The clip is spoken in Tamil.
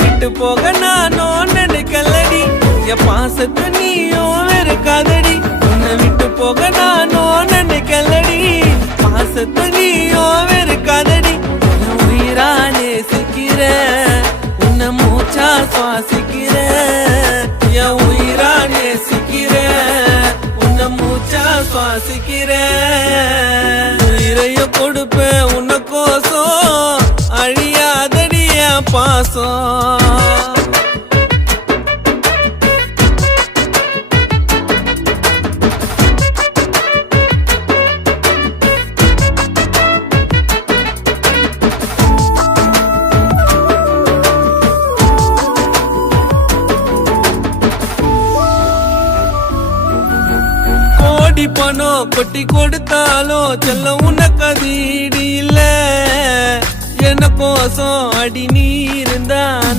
விட்டு போக நானும் நினைக்கலடி என் பாசத்தை நீயும் வெறுக்காதடி உன்னை விட்டு போக நானும் நினைக்கலடி பாசத்தை நீயும் வெறுக்காதடி உயிரா நேசிக்கிற உன்னை மூச்சா சுவாசிக்கிற என் உயிரா நேசிக்கிற உன்னை மூச்சா சுவாசிக்கிற உயிரைய கொடுப்பேன் உனக்கோசம் அழியாதடி என் பாசம் பணம் கொட்டி கொடுத்தாலும் செல்ல உனக்கு அதீடு இல்ல என்ன கோசம் அடி நீ இருந்தா